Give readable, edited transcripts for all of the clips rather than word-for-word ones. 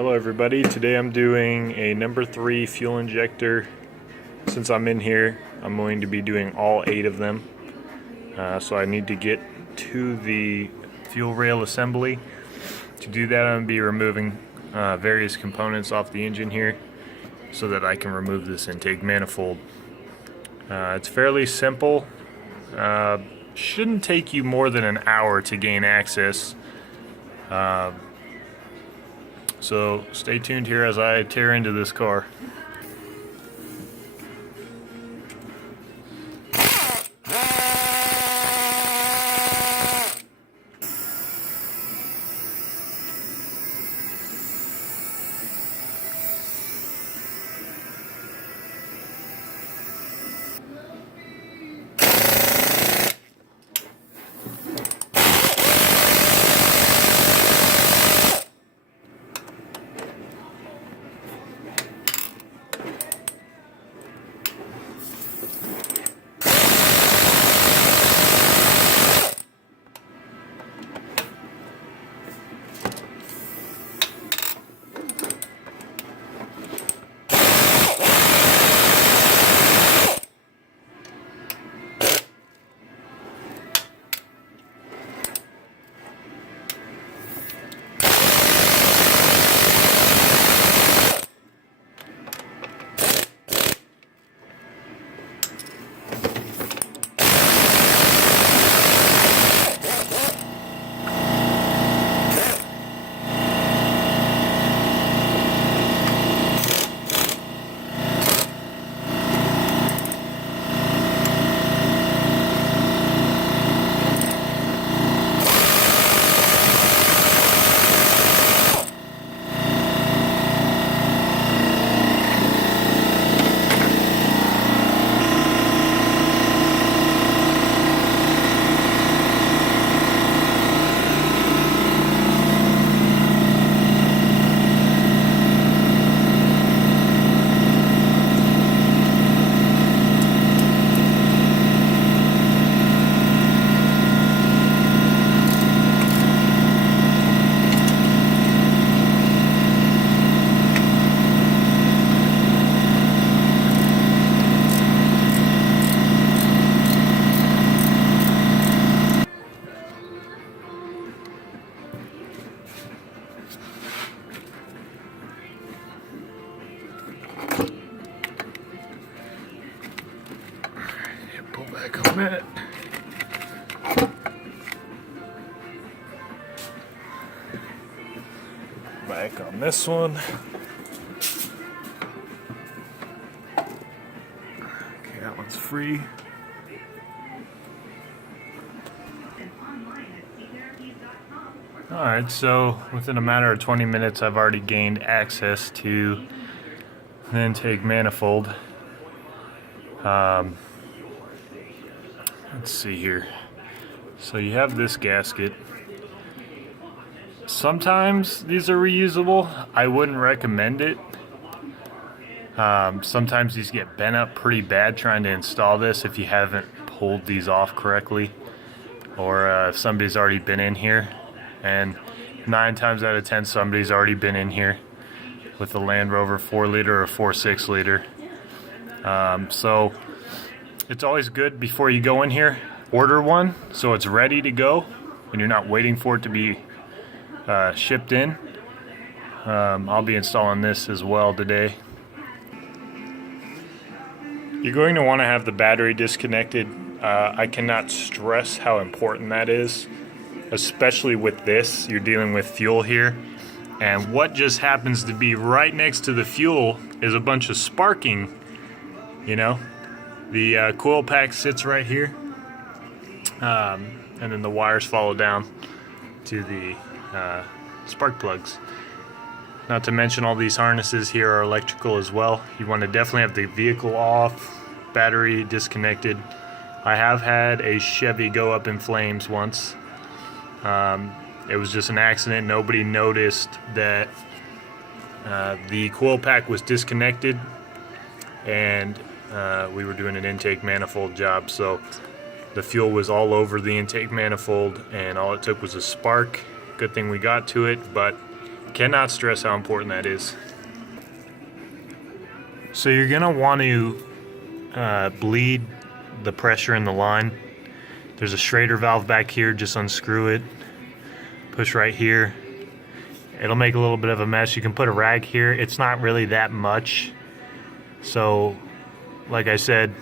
Hello everybody, today I'm doing a number 3 fuel injector. Since I'm in here, I'm going to be doing all 8 of them. So I need to get to the fuel rail assembly. To do that, I'm going to be removing various components off the engine here so that I can remove this intake manifold. It's fairly simple. Shouldn't take you more than an hour to gain access. So stay tuned here as I tear into this car. Pull back on that. Back on this one. Okay, that one's free. Alright, so within a matter of 20 minutes I've already gained access to the intake manifold. Let's see here. So you have this gasket. Sometimes these are reusable. I wouldn't recommend it. Sometimes these get bent up pretty bad trying to install this if you haven't pulled these off correctly, or if somebody's already been in here. And 9 times out of 10 somebody's already been in here with a Land Rover 4-liter or 4.6-liter. So it's always good before you go in here, order one so it's ready to go and you're not waiting for it to be shipped in. I'll be installing this as well today. You're going to want to have the battery disconnected. I cannot stress how important that is, especially with this. You're dealing with fuel here, and what just happens to be right next to the fuel is a bunch of sparking. You know, the coil pack sits right here, and then the wires follow down to the spark plugs. Not to mention all these harnesses here are electrical as well. You want to definitely have the vehicle off, battery disconnected. I have had a Chevy go up in flames once. It was just an accident. Nobody noticed that the coil pack was disconnected, and we were doing an intake manifold job, so the fuel was all over the intake manifold and all it took was a spark. Good thing we got to it, but Cannot stress how important that is. So you're gonna want to bleed the pressure in the line. There's a Schrader valve back here, just unscrew it, push right here. It'll make a little bit of a mess. You can put a rag here. It's not really that much. So, like I said,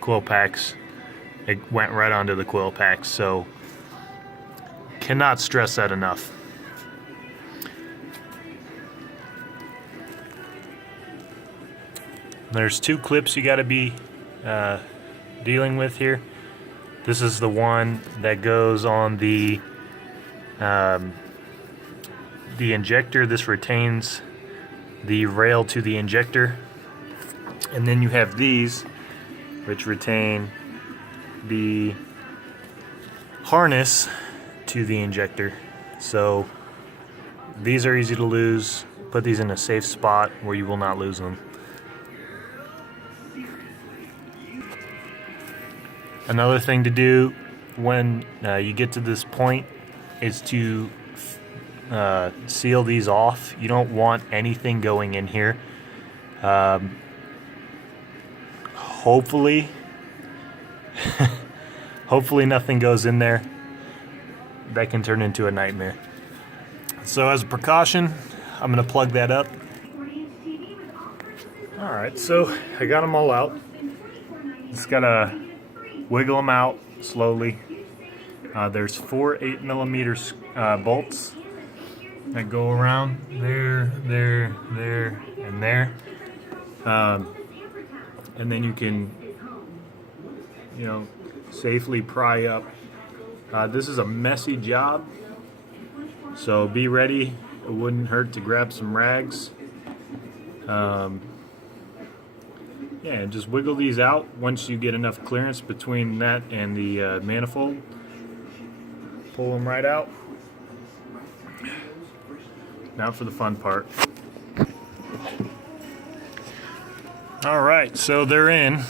coil packs, it went right onto the coil packs. So, cannot stress that enough. There's two clips you gotta be dealing with here. This is the one that goes on the injector. This retains the rail to the injector, and then you have these which retain the harness to the injector. So these are easy to lose. Put these in a safe spot where you will not lose them. Another thing to do when you get to this point is to seal these off. You don't want anything going in here. Hopefully nothing goes in there. That can turn into a nightmare. So as a precaution, I'm going to plug that up. Alright, so I got them all out. Just got to wiggle them out slowly. There's 4 8mm bolts that go around there, and there. And then you can, safely pry up. This is a messy job, so be ready. It wouldn't hurt to grab some rags. Yeah, just wiggle these out once you get enough clearance between that and the manifold. Pull them right out. Now for the fun part. Alright, so they're in.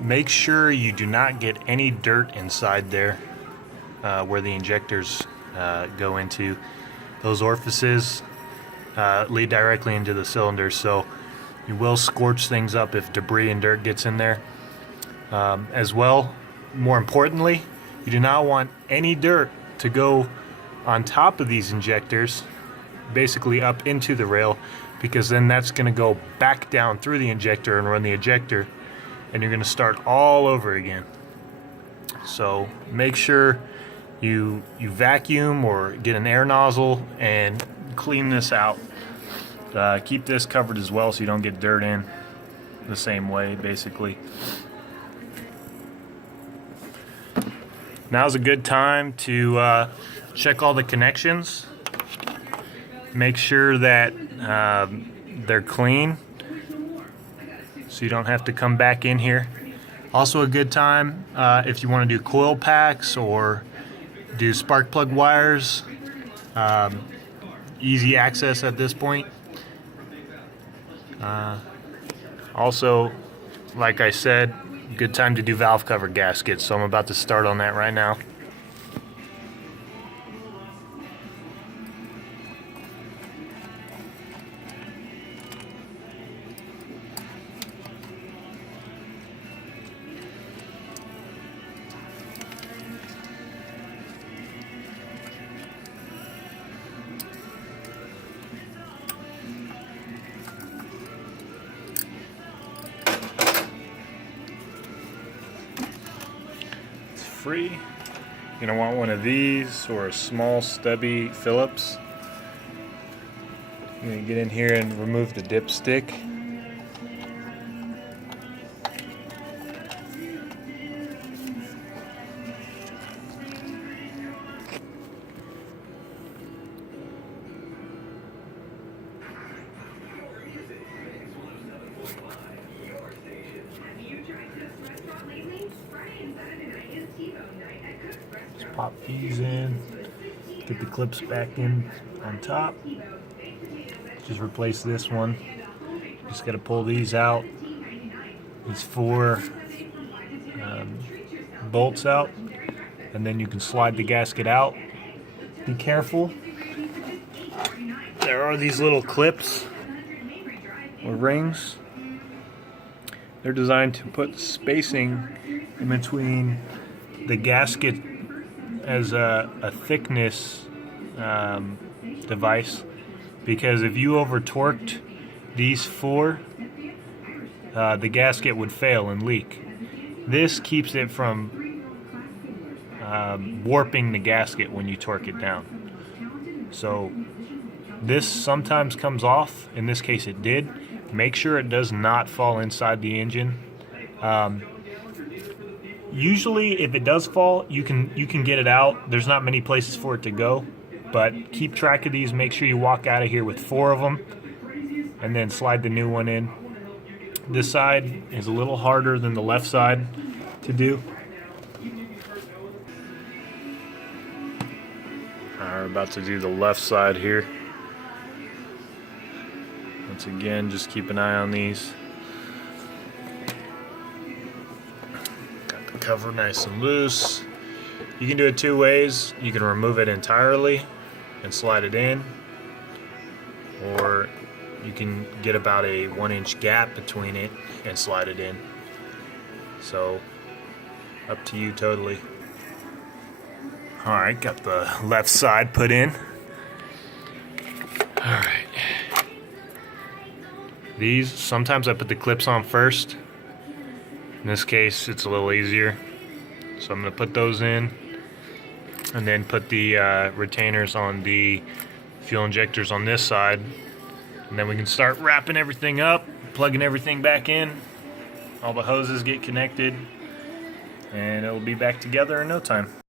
Make sure you do not get any dirt inside there where the injectors go into. Those orifices lead directly into the cylinder, so you will scorch things up if debris and dirt gets in there. As well, more importantly, you do not want any dirt to go on top of these injectors, basically up into the rail, because then that's going to go back down through the injector and run the ejector, and you're going to start all over again. So make sure you vacuum or get an air nozzle and clean this out. Keep this covered as well so you don't get dirt in the same way, basically. Now's a good time to check all the connections. Make sure that they're clean so you don't have to come back in here. Also a good time if you want to do coil packs or do spark plug wires. Easy access at this point. Also, like I said, good time to do valve cover gaskets, so I'm about to start on that right now. Free. You're going to want one of these or a small stubby Phillips. You're going to get in here and remove the dipstick. Just pop these in, get the clips back in on top. Just replace this one. Just got to pull these out. These 4 bolts out, and then you can slide the gasket out be careful. There are these little clips or rings. They're designed to put spacing in between the gasket as a thickness device, because if you over torqued these four, the gasket would fail and leak. This keeps it from warping the gasket when you torque it down. So this sometimes comes off. In this case it did. Make sure it does not fall inside the engine. Usually if it does fall, you can get it out. There's not many places for it to go, but keep track of these. Make sure you walk out of here with 4 of them and then slide the new one in. This side is a little harder than the left side to do. We're about to do the left side here. Once again, just keep an eye on these. Got the cover nice and loose. You can do it 2 ways. You can remove it entirely and slide it in, or you can get about a 1-inch gap between it and slide it in. So, up to you totally. Alright, got the left side put in. Alright. These, sometimes I put the clips on first. In this case, it's a little easier. So I'm going to put those in, and then put the retainers on the fuel injectors on this side. And then we can start wrapping everything up, plugging everything back in. All the hoses get connected, and it'll be back together in no time.